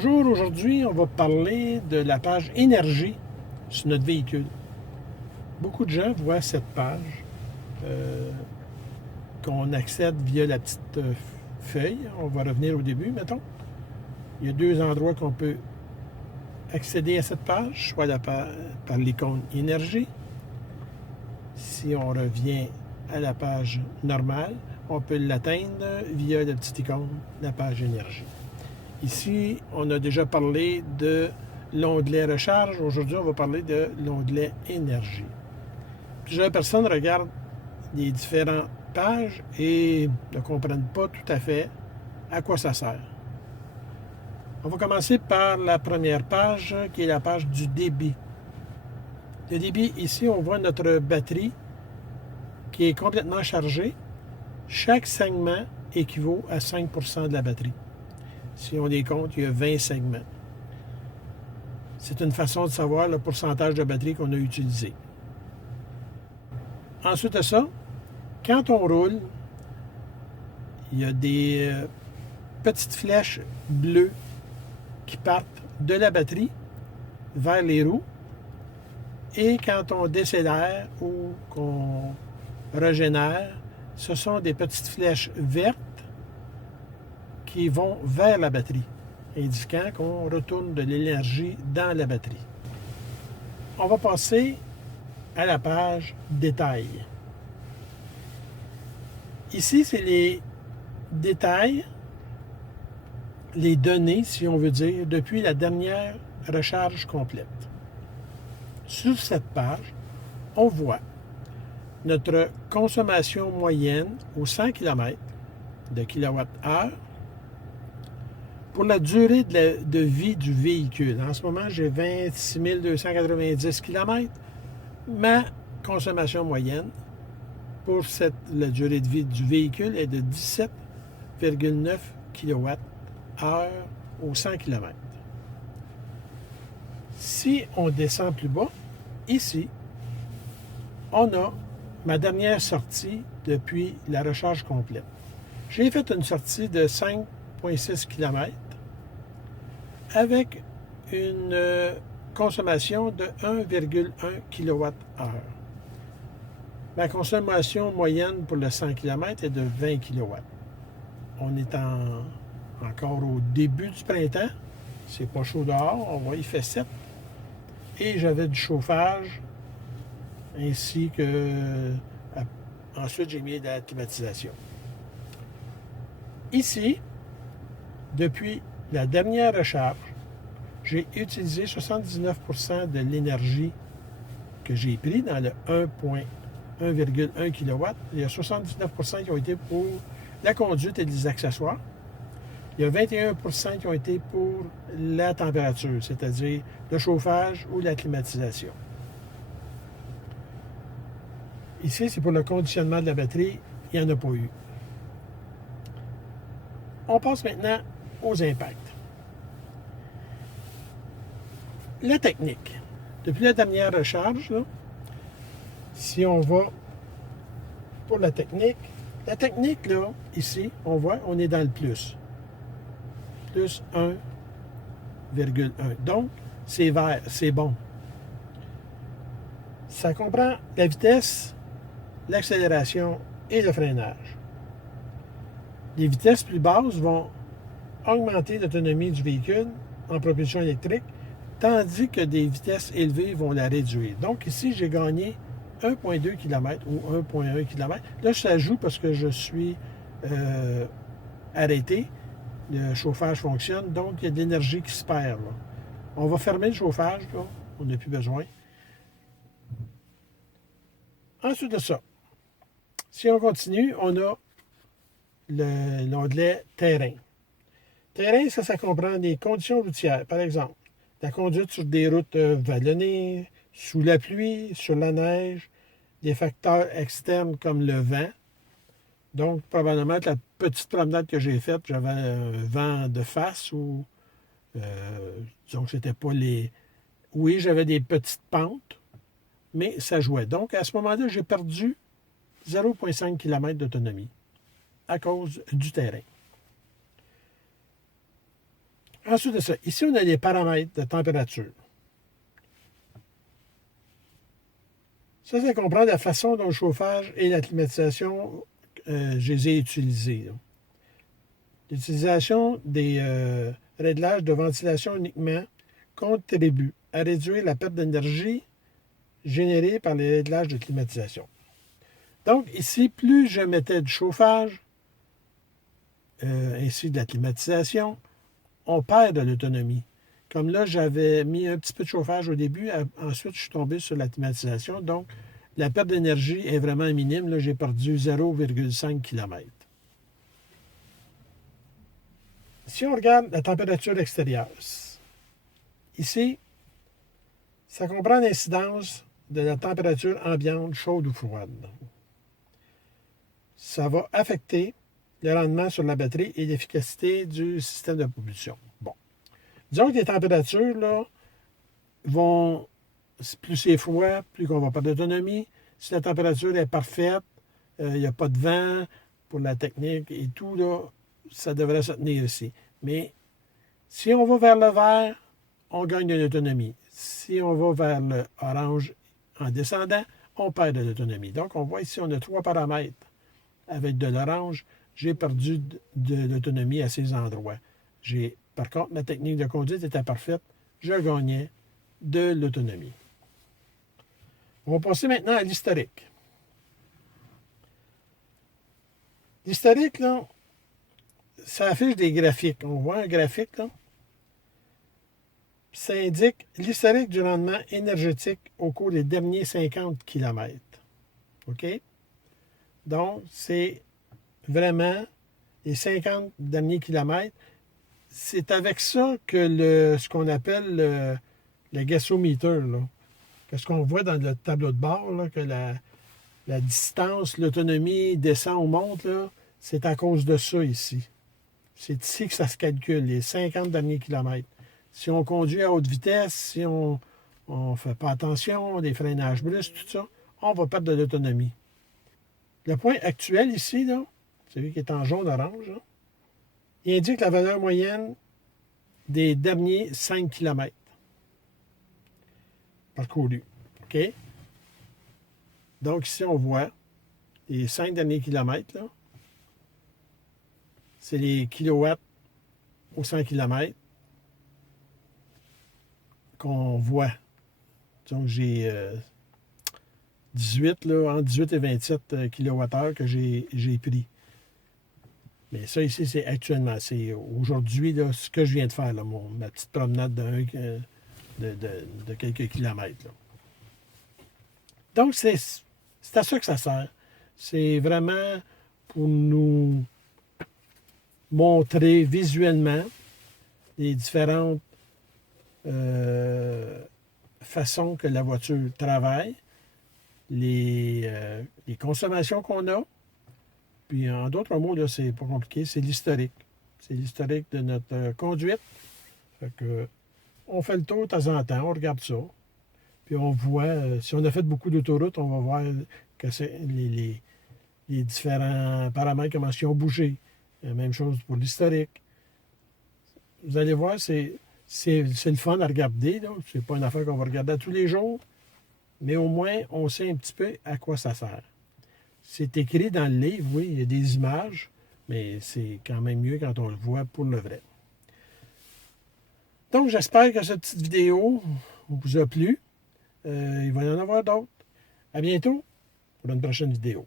Bonjour, aujourd'hui on va parler de la page énergie sur notre véhicule. Beaucoup de gens voient cette page qu'on accède via la petite feuille. On va revenir au début, mettons. Il y a deux endroits qu'on peut accéder à cette page, soit par l'icône énergie. Si on revient à la page normale, on peut l'atteindre via la petite icône, la page énergie. Ici, on a déjà parlé de l'onglet recharge. Aujourd'hui, on va parler de l'onglet énergie. Plusieurs personnes regardent les différentes pages et ne comprennent pas tout à fait à quoi ça sert. On va commencer par la première page, qui est la page du débit. Le débit, ici, on voit notre batterie qui est complètement chargée. Chaque segment équivaut à 5% de la batterie. Si on les compte, il y a 20 segments. C'est une façon de savoir le pourcentage de batterie qu'on a utilisé. Ensuite de ça, quand on roule, il y a des petites flèches bleues qui partent de la batterie vers les roues. Et quand on décélère ou qu'on régénère, ce sont des petites flèches vertes qui vont vers la batterie, indiquant qu'on retourne de l'énergie dans la batterie. On va passer à la page détails. Ici, c'est les détails, les données, si on veut dire, depuis la dernière recharge complète. Sur cette page, on voit notre consommation moyenne au 100 km de kWh pour la durée de vie du véhicule. En ce moment, j'ai 26 290 km. Ma consommation moyenne pour la durée de vie du véhicule est de 17,9 kWh au 100 km. Si on descend plus bas, ici, on a ma dernière sortie depuis la recharge complète. J'ai fait une sortie de 5,6 km avec une consommation de 1,1 kWh. Ma consommation moyenne pour le 100 km est de 20 kW. On est encore au début du printemps. C'est pas chaud dehors. On voit, il fait 7. Et j'avais du chauffage ainsi que... ensuite, j'ai mis de la climatisation. Ici, depuis la dernière recharge, j'ai utilisé 79% de l'énergie que j'ai pris dans le 1,1 kW. Il y a 79% qui ont été pour la conduite et les accessoires. Il y a 21% qui ont été pour la température, c'est-à-dire le chauffage ou la climatisation. Ici, c'est pour le conditionnement de la batterie. Il n'y en a pas eu. On passe maintenant aux impacts. La technique. Depuis la dernière recharge, là, si on va pour la technique, là, ici, on voit, on est dans le plus. Plus 1,1. Donc, c'est vert, c'est bon. Ça comprend la vitesse, l'accélération et le freinage. Les vitesses plus basses vont augmenter l'autonomie du véhicule en propulsion électrique, tandis que des vitesses élevées vont la réduire. Donc ici, j'ai gagné 1,2 km ou 1,1 km. Là, ça joue parce que je suis arrêté. Le chauffage fonctionne, donc il y a de l'énergie qui se perd. Là. On va fermer le chauffage, là. On n'a plus besoin. Ensuite de ça, si on continue, on a l'onglet terrain. Terrain, ça comprend des conditions routières. Par exemple, la conduite sur des routes vallonnées, sous la pluie, sur la neige, des facteurs externes comme le vent. Donc, probablement que la petite promenade que j'ai faite, j'avais un vent de face ou, disons que c'était pas les... Oui, j'avais des petites pentes, mais ça jouait. Donc, à ce moment-là, j'ai perdu 0,5 km d'autonomie à cause du terrain. Ensuite de ça, ici, on a les paramètres de température. Ça comprend la façon dont le chauffage et la climatisation, je les ai utilisés. Là. L'utilisation des réglages de ventilation uniquement contribue à réduire la perte d'énergie générée par les réglages de climatisation. Donc, ici, plus je mettais du chauffage, ainsi de la climatisation, on perd de l'autonomie. Comme là, j'avais mis un petit peu de chauffage au début, ensuite je suis tombé sur la climatisation, donc la perte d'énergie est vraiment minime. Là, j'ai perdu 0,5 km. Si on regarde la température extérieure, ici, ça comprend l'incidence de la température ambiante, chaude ou froide. Ça va affecter le rendement sur la batterie et l'efficacité du système de propulsion. Bon. Disons que les températures, là, vont, plus c'est froid, plus qu'on va perdre d'autonomie. Si la température est parfaite, il n'y a pas de vent pour la technique et tout, là, ça devrait se tenir ici. Mais si on va vers le vert, on gagne de l'autonomie. Si on va vers le orange en descendant, on perd de l'autonomie. Donc, on voit ici, on a 3 paramètres. Avec de l'orange, j'ai perdu de l'autonomie à ces endroits. Par contre, ma technique de conduite était parfaite. Je gagnais de l'autonomie. On va passer maintenant à l'historique. L'historique, là, ça affiche des graphiques. On voit un graphique, là. Ça indique l'historique du rendement énergétique au cours des derniers 50 km. OK? Donc, c'est vraiment les 50 derniers kilomètres. C'est avec ça que ce qu'on appelle le gasometer, là, que ce qu'on voit dans le tableau de bord, là, que la distance, l'autonomie descend ou monte, là, c'est à cause de ça ici. C'est ici que ça se calcule, les 50 derniers kilomètres. Si on conduit à haute vitesse, si on ne fait pas attention, des freinages brusques, tout ça, on va perdre de l'autonomie. Le point actuel ici, là, celui qui est en jaune-orange, il indique la valeur moyenne des derniers 5 km parcourus. OK? Donc ici, on voit les 5 derniers kilomètres, là. C'est les kilowatts au 100 km qu'on voit. Donc j'ai 18, là, entre 18 et 27 kWh que j'ai pris. Mais ça ici, c'est actuellement. C'est aujourd'hui, là, ce que je viens de faire, là, ma petite promenade de quelques kilomètres. Là. Donc, c'est à ça que ça sert. C'est vraiment pour nous montrer visuellement les différentes façons que la voiture travaille, les consommations qu'on a. Puis, en d'autres mots, là, c'est pas compliqué, c'est l'historique. C'est l'historique de notre conduite. Fait que, on fait le tour de temps en temps, on regarde ça. Puis, on voit, si on a fait beaucoup d'autoroutes, on va voir que c'est les différents paramètres, comment ils ont bougé. La même chose pour l'historique. Vous allez voir, c'est le fun à regarder. Ce n'est pas une affaire qu'on va regarder tous les jours. Mais au moins, on sait un petit peu à quoi ça sert. C'est écrit dans le livre, oui, il y a des images, mais c'est quand même mieux quand on le voit pour le vrai. Donc, j'espère que cette petite vidéo vous a plu. Il va y en avoir d'autres. À bientôt pour une prochaine vidéo.